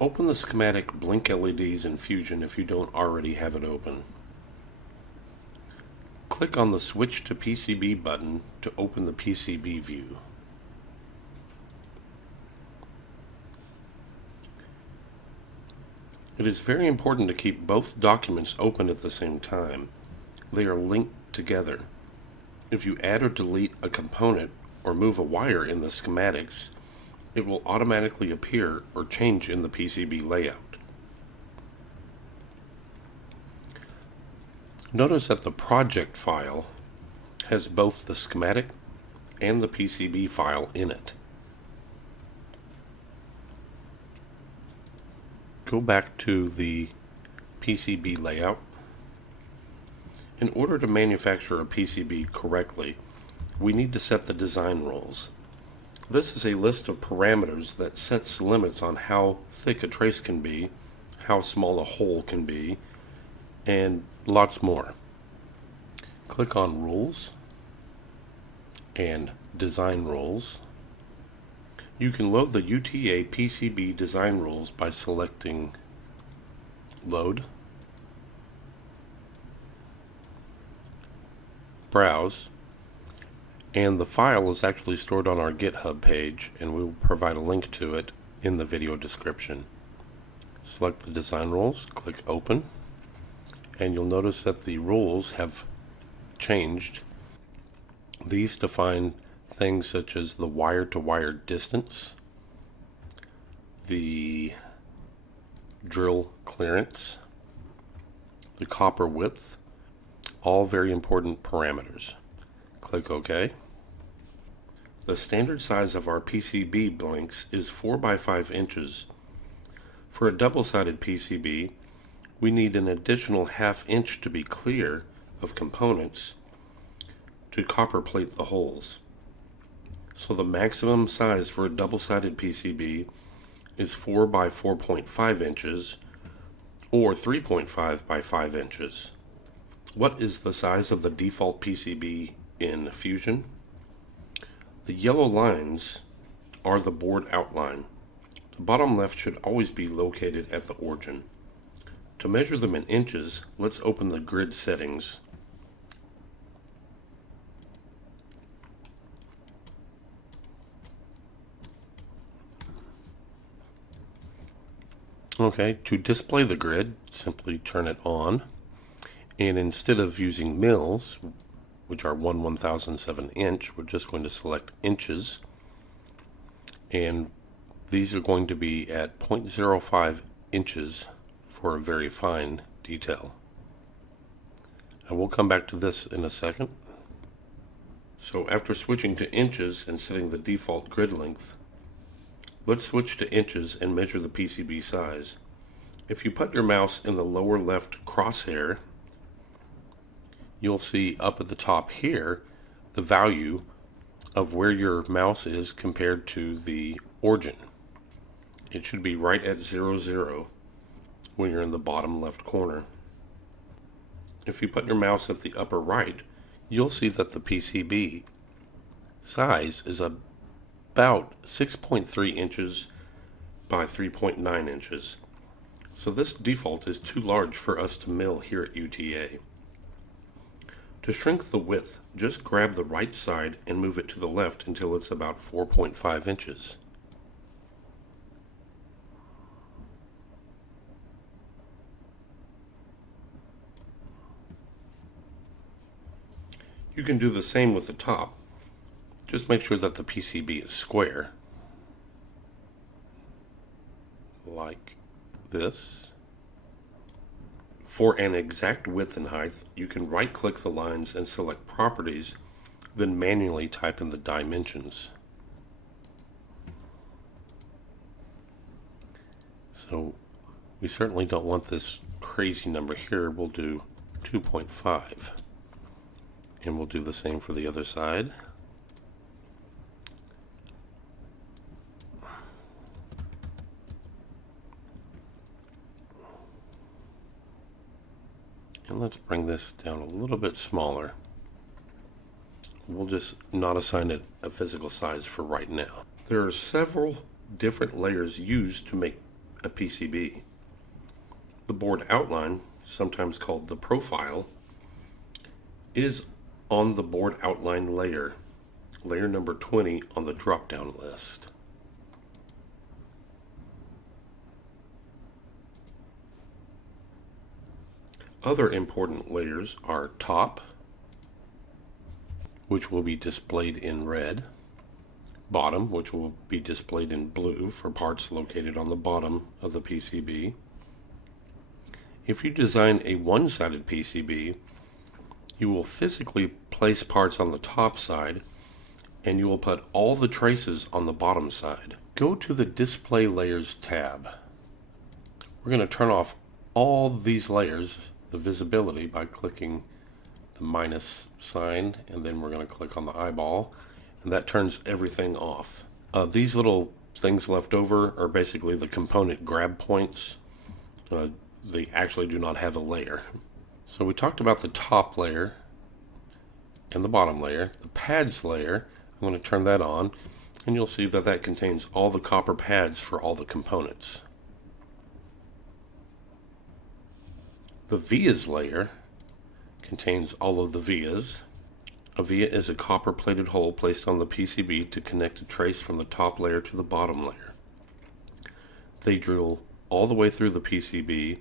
Open the schematic Blink LEDs in Fusion if you don't already have it open. Click on the Switch to PCB button to open the PCB view. It is very important to keep both documents open at the same time. They are linked together. If you add or delete a component or move a wire in the schematics, it will automatically appear or change in the PCB layout. Notice that the project file has both the schematic and the PCB file in it. Go back to the PCB layout. In order to manufacture a PCB correctly, we need to set the design rules. This is a list of parameters that sets limits on how thick a trace can be, how small a hole can be, and lots more. Click on Rules and Design Rules. You can load the UTA PCB design rules by selecting Load, Browse, and the file is actually stored on our GitHub page, and we will provide a link to it in the video description. Select the design rules, click Open, and you'll notice that the rules have changed. These define things such as the wire-to-wire distance, the drill clearance, the copper width, all very important parameters. Click OK. The standard size of our PCB blinks is 4 by 5 inches. For a double-sided PCB, we need an additional ½ inch to be clear of components to copper plate the holes. So the maximum size for a double-sided PCB is 4 by 4.5 inches or 3.5 by 5 inches. What is the size of the default PCB in Fusion? The yellow lines are the board outline. The bottom left should always be located at the origin. To measure them in inches, let's open the grid settings. Okay, to display the grid, simply turn it on, and instead of using mils, which are 1/1007 inch, we're just going to select inches, and these are going to be at 0.05 inches for a very fine detail. And we'll come back to this in a second. So after switching to inches and setting the default grid length, let's switch to inches and measure the PCB size. If you put your mouse in the lower left crosshair, you'll see up at the top here the value of where your mouse is compared to the origin. It should be right at 00 when you're in the bottom left corner. If you put your mouse at the upper right, you'll see that the PCB size is about 6.3 inches by 3.9 inches. So this default is too large for us to mill here at UTA. To shrink the width, just grab the right side and move it to the left until it's about 4.5 inches. You can do the same with the top. Just make sure that the PCB is square, like this. For an exact width and height, you can right-click the lines and select Properties, then manually type in the dimensions. So we certainly don't want this crazy number here. We'll do 2.5. And we'll do the same for the other side. And let's bring this down a little bit smaller. We'll just not assign it a physical size for right now. There are several different layers used to make a PCB. The board outline, sometimes called the profile, is on the board outline layer, layer number 20 on the drop-down list. Other important layers are top, which will be displayed in red, bottom, which will be displayed in blue for parts located on the bottom of the PCB. If you design a one-sided PCB, you will physically place parts on the top side and you will put all the traces on the bottom side. Go to the Display Layers tab. We're going to turn off all these layers, the visibility, by clicking the minus sign, and then we're going to click on the eyeball, and that turns everything off. These little things left over are basically the component grab points. They actually do not have a layer. So we talked about the top layer and the bottom layer. The pads layer, I'm going to turn that on, and you'll see that that contains all the copper pads for all the components. The vias layer contains all of the vias. A via is a copper-plated hole placed on the PCB to connect a trace from the top layer to the bottom layer. They drill all the way through the PCB,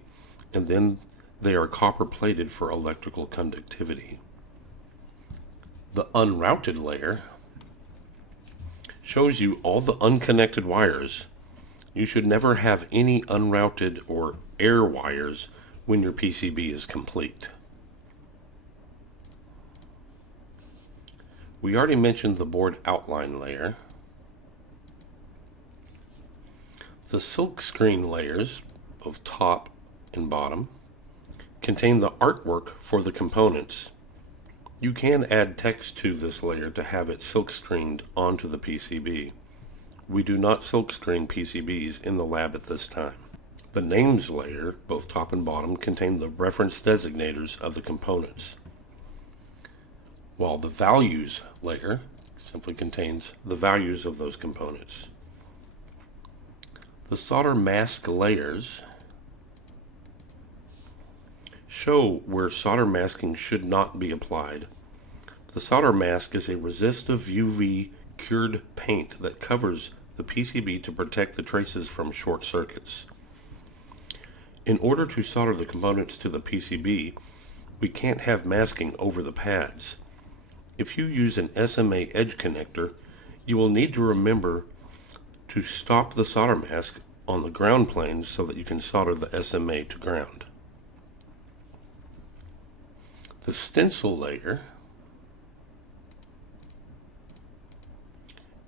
and then they are copper-plated for electrical conductivity. The unrouted layer shows you all the unconnected wires. You should never have any unrouted or air wires when your PCB is complete. We already mentioned the board outline layer. The silkscreen layers of top and bottom contain the artwork for the components. You can add text to this layer to have it silkscreened onto the PCB. We do not silkscreen PCBs in the lab at this time. The names layer, both top and bottom, contain the reference designators of the components, while the values layer simply contains the values of those components. The solder mask layers show where solder masking should not be applied. The solder mask is a resistive UV cured paint that covers the PCB to protect the traces from short circuits. In order to solder the components to the PCB, we can't have masking over the pads. If you use an SMA edge connector, you will need to remember to stop the solder mask on the ground plane so that you can solder the SMA to ground. The stencil layer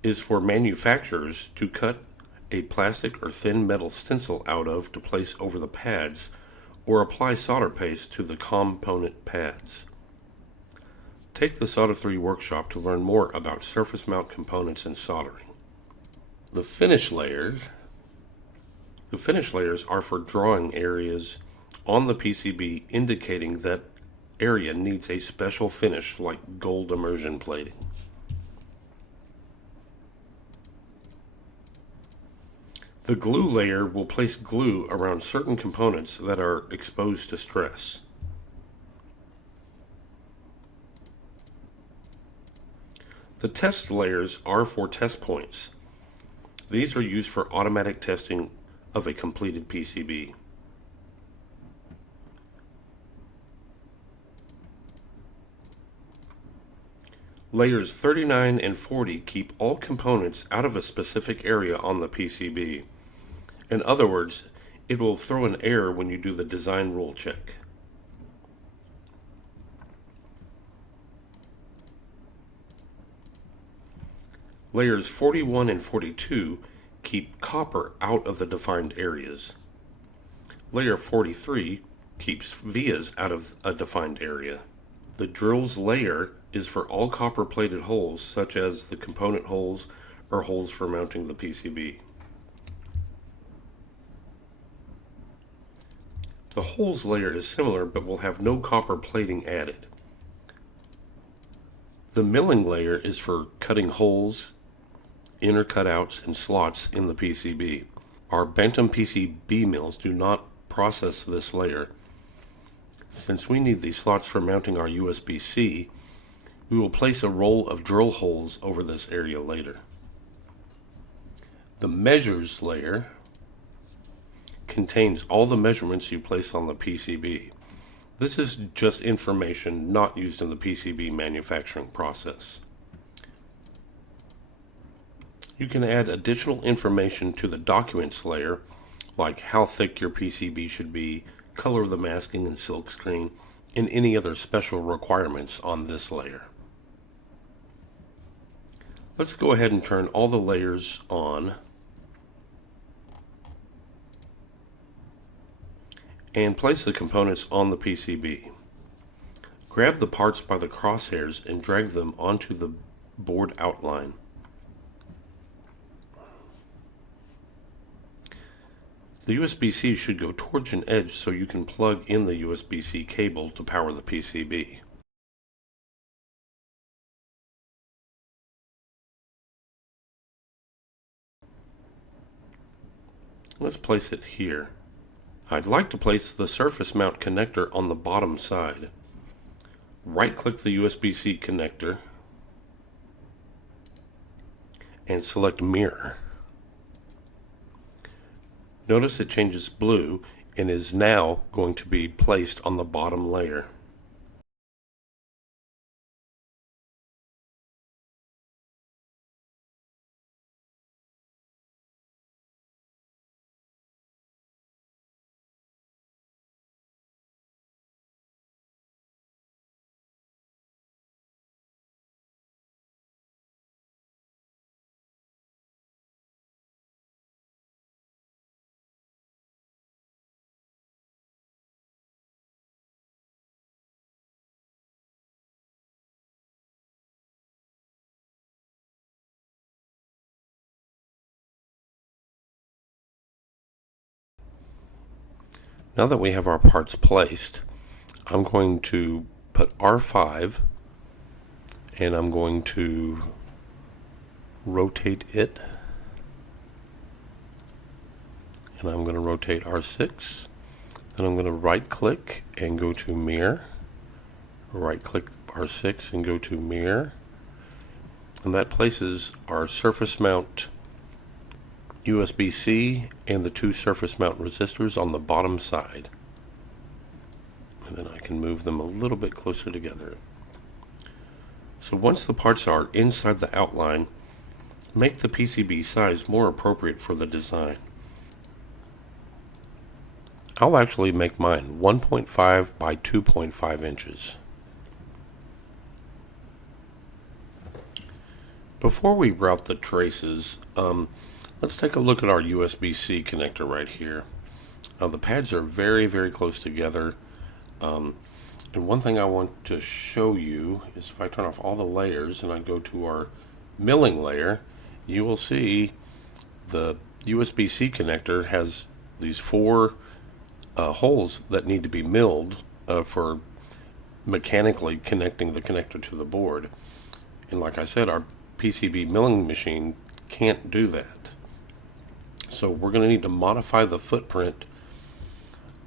is for manufacturers to cut a plastic or thin metal stencil out of to place over the pads or apply solder paste to the component pads. Take the Solder 3 workshop to learn more about surface mount components and soldering. The finish layers are for drawing areas on the PCB indicating that area needs a special finish like gold immersion plating. The glue layer will place glue around certain components that are exposed to stress. The test layers are for test points. These are used for automatic testing of a completed PCB. Layers 39 and 40 keep all components out of a specific area on the PCB. In other words, it will throw an error when you do the design rule check. Layers 41 and 42 keep copper out of the defined areas. Layer 43 keeps vias out of a defined area. The drills layer is for all copper plated holes such as the component holes or holes for mounting the PCB. The holes layer is similar but will have no copper plating added. The milling layer is for cutting holes, inner cutouts, and slots in the PCB. Our Bantam PCB mills do not process this layer. Since we need these slots for mounting our USB-C, we will place a roll of drill holes over this area later. The measures layer contains all the measurements you place on the PCB. This is just information not used in the PCB manufacturing process. You can add additional information to the documents layer, like how thick your PCB should be, color of the masking and silkscreen, and any other special requirements on this layer. Let's go ahead and turn all the layers on and place the components on the PCB. Grab the parts by the crosshairs and drag them onto the board outline. The USB-C should go towards an edge so you can plug in the USB-C cable to power the PCB. Let's place it here. I'd like to place the surface mount connector on the bottom side. Right-click the USB-C connector and select Mirror. Notice it changes blue and is now going to be placed on the bottom layer. Now that we have our parts placed, I'm going to put R5 and I'm going to rotate it, and I'm going to rotate R6, then I'm going to right click and go to Mirror, right click R6 and go to Mirror, and that places our surface mount USB-C and the two surface mount resistors on the bottom side. And then I can move them a little bit closer together. So once the parts are inside the outline, make the PCB size more appropriate for the design. I'll actually make mine 1.5 by 2.5 inches. Before we route the traces, let's take a look at our USB-C connector right here. The pads are very, very close together. And one thing I want to show you is if I turn off all the layers and I go to our milling layer, you will see the USB-C connector has these four holes that need to be milled for mechanically connecting the connector to the board. And like I said, our PCB milling machine can't do that. So we're going to need to modify the footprint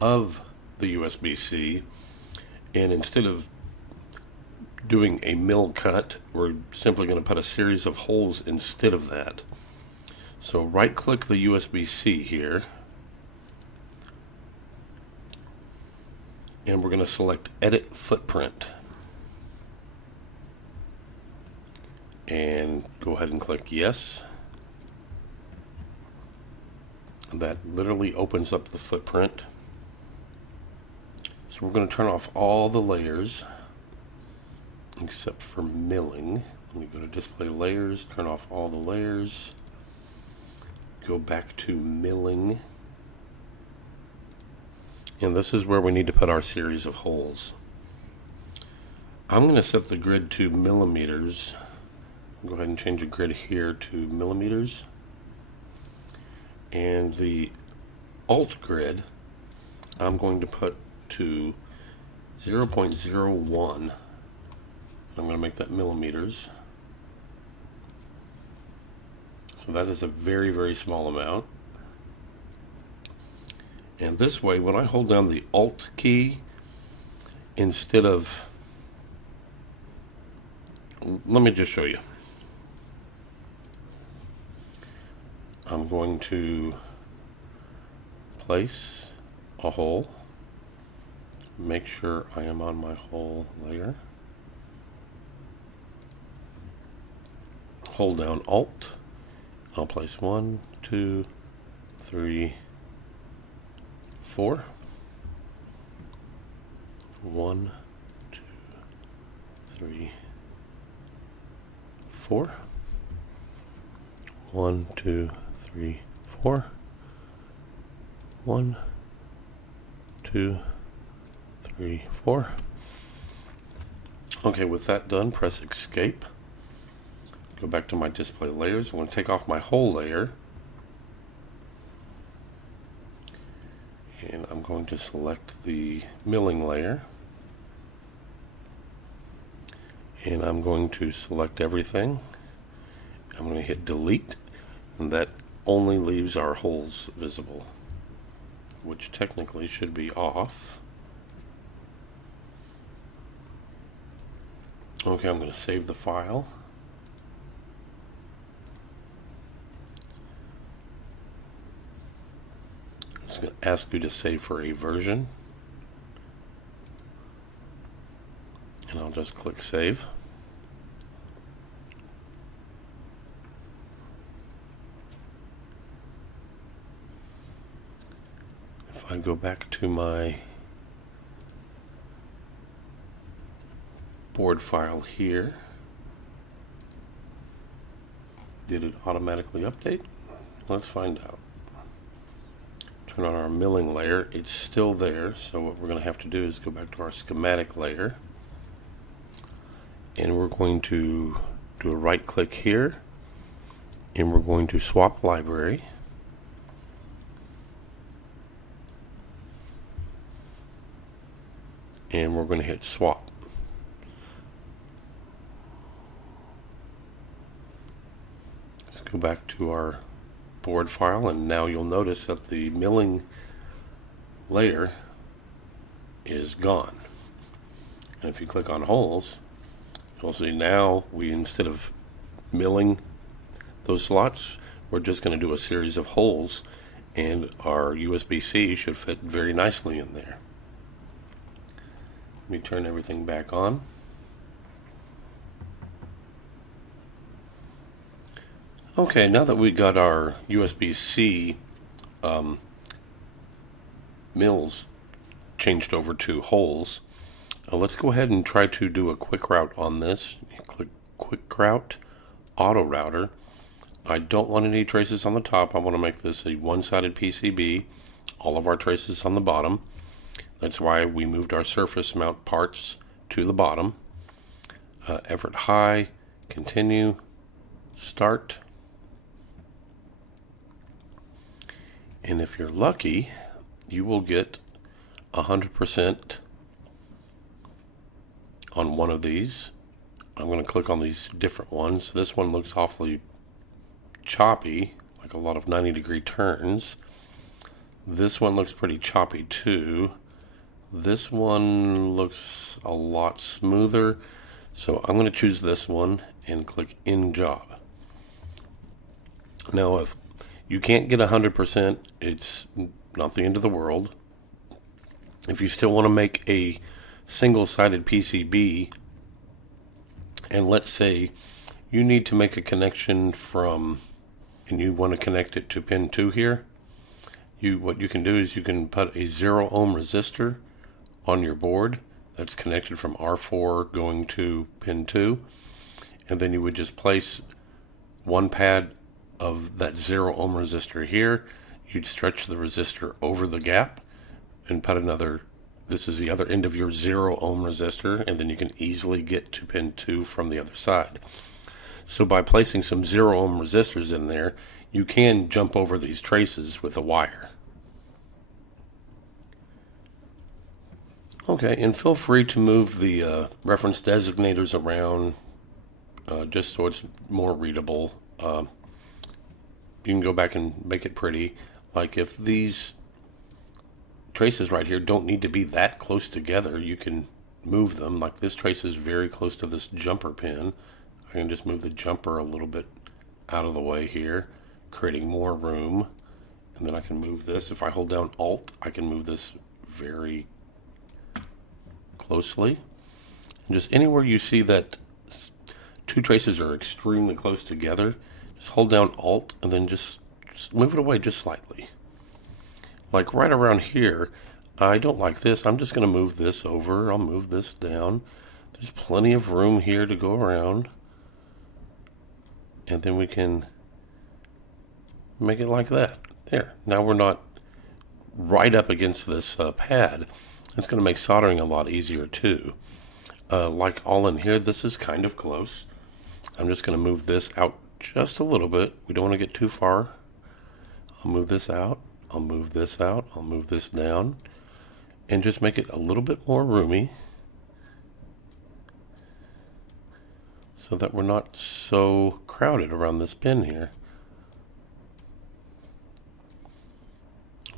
of the USB-C, and instead of doing a mill cut, we're simply going to put a series of holes instead of that. So right click the USB-C here, and we're going to select Edit Footprint, and go ahead and click Yes. That literally opens up the footprint. So we're going to turn off all the layers except for milling. Let me go to Display Layers, turn off all the layers, go back to milling, and this is where we need to put our series of holes. I'm going to set the grid to millimeters. Go ahead and change the grid here to millimeters, and the alt grid I'm going to put to 0.01. I'm going to make that millimeters. So that is a very, very small amount. And this way, when I hold down the Alt key, instead of, let me just show you. I'm going to place a hole, make sure I am on my hole layer, hold down Alt, I'll place 1, 2, 3, 4. 1, 2, 3, 4. 1, 2, 3, 4. 1, 2, 3, 4. Okay, with that done, press Escape. Go back to my display layers. I'm going to take off my whole layer. And I'm going to select the milling layer. And I'm going to select everything. I'm going to hit delete, and that only leaves our holes visible, which technically should be off. Okay, I'm going to save the file. It's going to ask you to save for a version. And I'll just click Save. If I go back to my board file here, did it automatically update? Let's find out. Turn on our milling layer. It's still there, so what we're going to have to do is go back to our schematic layer, and we're going to do a right click here, and we're going to swap library. And we're going to hit swap. Let's go back to our board file, and now you'll notice that the milling layer is gone. And if you click on holes, you'll see now we, instead of milling those slots, we're just going to do a series of holes, and our USB-C should fit very nicely in there. Let me turn everything back on. Okay, now that we got our USB-C mills changed over to holes, let's go ahead and try to do a quick route on this. Click Quick Route, Auto Router. I don't want any traces on the top. I want to make this a one-sided PCB. All of our traces on the bottom. That's why we moved our surface mount parts to the bottom. Effort high, continue, start. And if you're lucky, you will get 100% on one of these. I'm going to click on these different ones. This one looks awfully choppy, like a lot of 90-degree turns. This one looks pretty choppy too. This one looks a lot smoother, so I'm going to choose this one and click In Job. Now, if you can't get 100%, it's not the end of the world. If you still want to make a single-sided PCB, and let's say you need to make a connection from, and you want to connect it to pin 2 here, what you can do is you can put a 0 ohm resistor on your board that's connected from R4 going to pin 2, and then you would just place one pad of that 0 ohm resistor here. You'd stretch the resistor over the gap and put another, this is the other end of your 0 ohm resistor, and then you can easily get to pin 2 from the other side. So by placing some 0 ohm resistors in there, you can jump over these traces with a wire. Okay, and feel free to move the reference designators around just so it's more readable. You can go back and make it pretty. Like if these traces right here don't need to be that close together. You can move them. Like this trace is very close to this jumper pin. I can just move the jumper a little bit out of the way here, creating more room. And then I can move this. If I hold down Alt, I can move this very closely. And just anywhere you see that two traces are extremely close together, just hold down Alt and then just move it away just slightly. Like right around here, I don't like this. I'm just going to move this over. I'll move this down. There's plenty of room here to go around. And then we can make it like that. There. Now we're not right up against this pad. It's going to make soldering a lot easier too. Like all in here, this is kind of close. I'm just going to move this out just a little bit. We don't want to get too far. I'll move this out. I'll move this out. I'll move this down. And just make it a little bit more roomy, so that we're not so crowded around this pin here.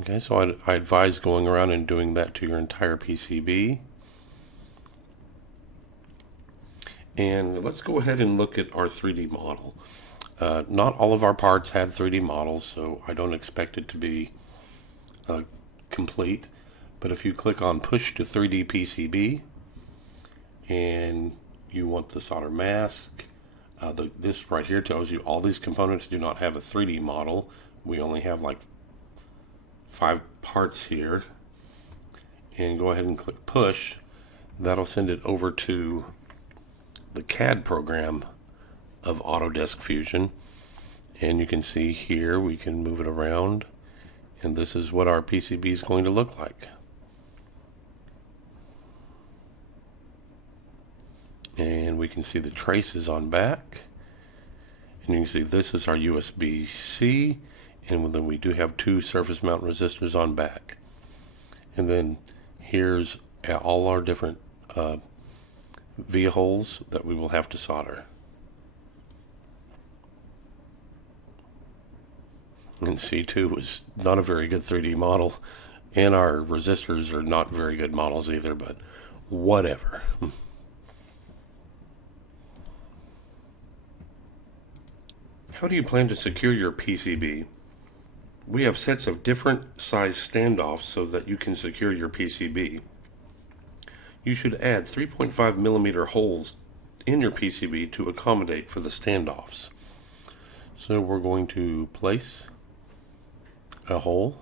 Okay, so I advise going around and doing that to your entire PCB. And let's go ahead and look at our 3D model. Not all of our parts have 3D models, so I don't expect it to be complete. But if you click on Push to 3D PCB, and you want the solder mask, this right here tells you all these components do not have a 3D model. We only have like 5 parts here. And go ahead and click Push. That'll send it over to the CAD program of Autodesk Fusion. And you can see here we can move it around. And this is what our PCB is going to look like. And we can see the traces on back. And you can see this is our USB-C. And then we do have 2 surface mount resistors on back. And then here's all our different via holes that we will have to solder. And C2 was not a very good 3D model, and our resistors are not very good models either, but whatever. How do you plan to secure your PCB? We have sets of different size standoffs so that you can secure your PCB. You should add 3.5 millimeter holes in your PCB to accommodate for the standoffs. So we're going to place a hole.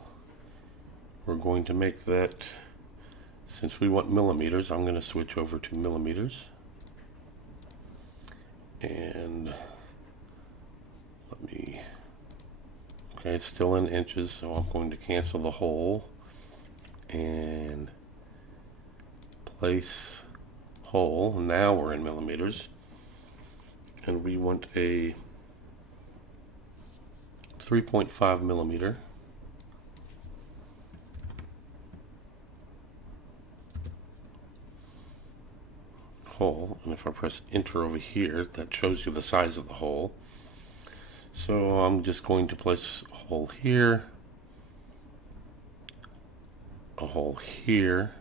We're going to make that, since we want millimeters, I'm going to switch over to millimeters. And okay, it's still in inches, so I'm going to cancel the hole and place hole. Now we're in millimeters, and we want a 3.5 millimeter hole. And if I press enter over here, that shows you the size of the hole. So I'm just going to place a hole here, a hole here,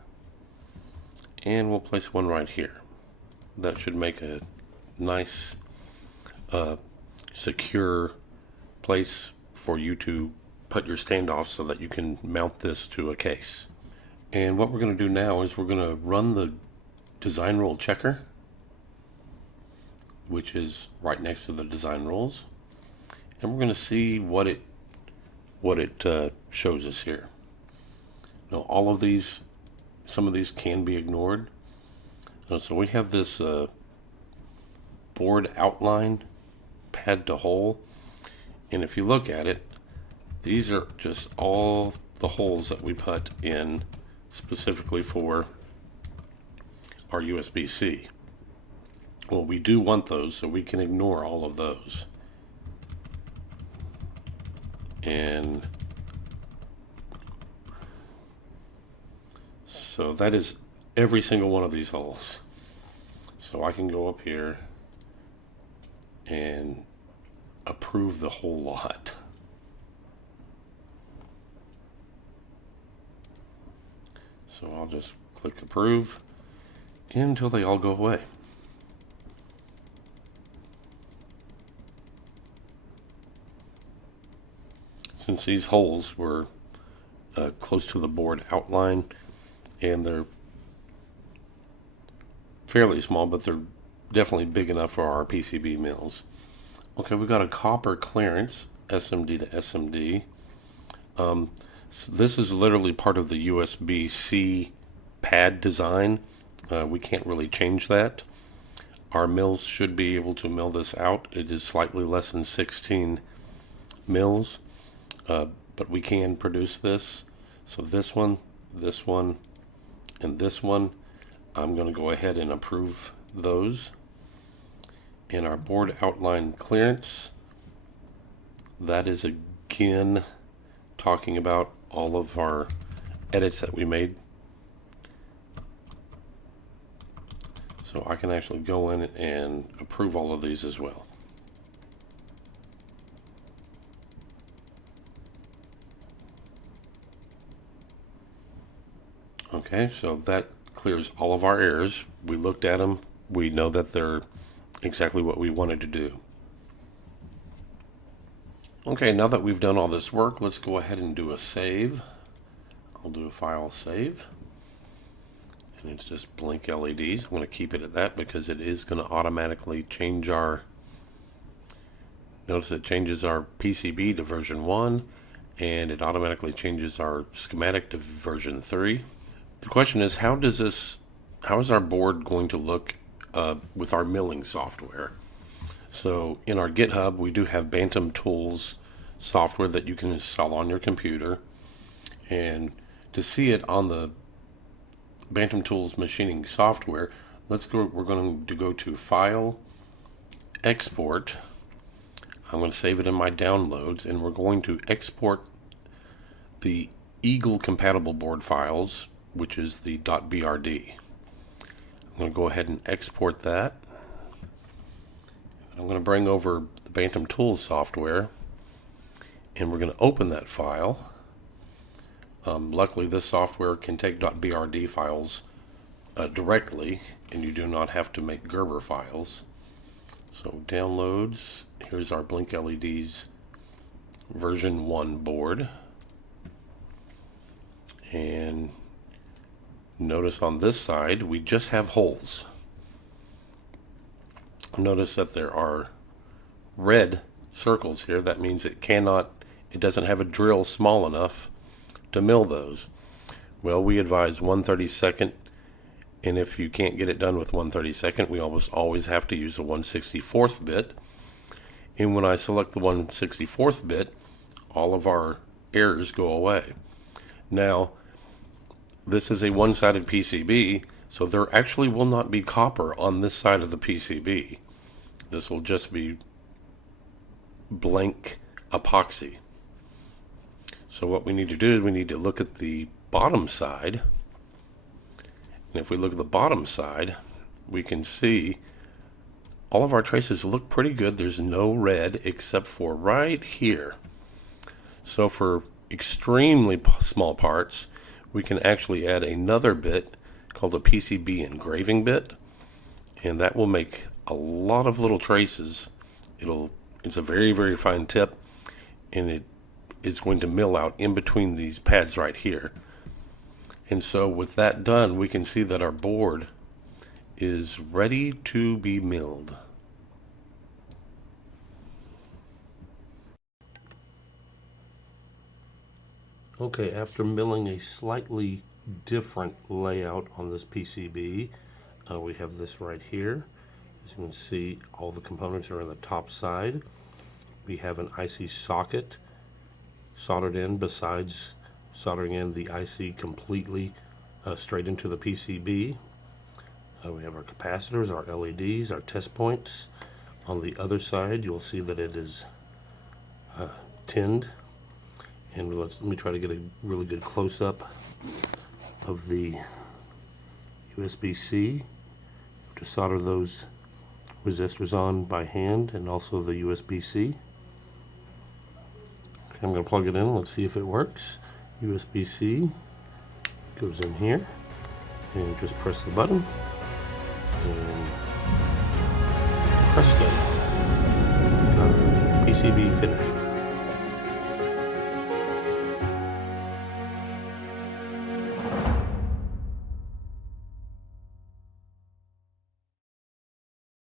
and we'll place one right here. That should make a nice secure place for you to put your standoff so that you can mount this to a case. And what we're going to do now is we're going to run the design rule checker, which is right next to the design rules. And we're going to see what it shows us here. Now, all of these, some of these can be ignored. So we have this board outline, pad to hole, and if you look at it, these are just all the holes that we put in specifically for our USB-C. Well, we do want those, so we can ignore all of those. And so that is every single one of these holes. So I can go up here and approve the whole lot. So I'll just click approve until they all go away. Since these holes were close to the board outline, and they're fairly small, but they're definitely big enough for our PCB mills. Okay, we've got a copper clearance, SMD to SMD. So this is literally part of the USB-C pad design. We can't really change that. Our mills should be able to mill this out. It is slightly less than 16 mils, but we can produce this. So this one, and this one, I'm going to go ahead and approve those. In our board outline clearance, that is again talking about all of our edits that we made. So I can actually go in and approve all of these as well. Okay, so that clears all of our errors. We looked at them. We know that they're exactly what we wanted to do. Okay, now that we've done all this work, let's go ahead and do a save. I'll do a file save. And it's just blink LEDs. I'm going to keep it at that because it is going to automatically change our... Notice it changes our PCB to version 1, and it automatically changes our schematic to version 3. The question is, how is our board going to look with our milling software? So in our GitHub, we do have Bantam Tools software that you can install on your computer. And to see it on the Bantam Tools machining software, we're going to go to File, Export. I'm going to save it in my downloads, and we're going to export the Eagle compatible board files, which is the .brd. I'm going to go ahead and export that. I'm going to bring over the Bantam Tools software, and we're going to open that file. Luckily, this software can take .brd files directly, and you do not have to make Gerber files. So downloads, here's our Blink LEDs version 1 board. And notice on this side, we just have holes. Notice that there are red circles here. That means it doesn't have a drill small enough to mill those. Well, we advise 1/32, and if you can't get it done with 1/32, we always have to use a 1/64 bit. And when I select the 1/64 bit, all of our errors go away. Now, this is a one-sided PCB, so there actually will not be copper on this side of the PCB. This will just be blank epoxy. So what we need to do is we need to look at the bottom side. And if we look at the bottom side, we can see all of our traces look pretty good. There's no red except for right here. So for extremely small parts, we can actually add another bit called a PCB engraving bit, and that will make a lot of little traces. It's a very, very fine tip, and it is going to mill out in between these pads right here. And so with that done, we can see that our board is ready to be milled. Okay, after milling a slightly different layout on this PCB, we have this right here. As you can see, all the components are on the top side. We have an IC socket soldered in, besides soldering in the IC completely straight into the PCB. We have our capacitors, our LEDs, our test points. On the other side, you'll see that it is tinned. And let me try to get a really good close-up of the USB-C to solder those resistors on by hand, and also the USB-C. Okay, I'm going to plug it in. Let's see if it works. USB-C. Goes in here, and just press the button, and presto, PCB finished.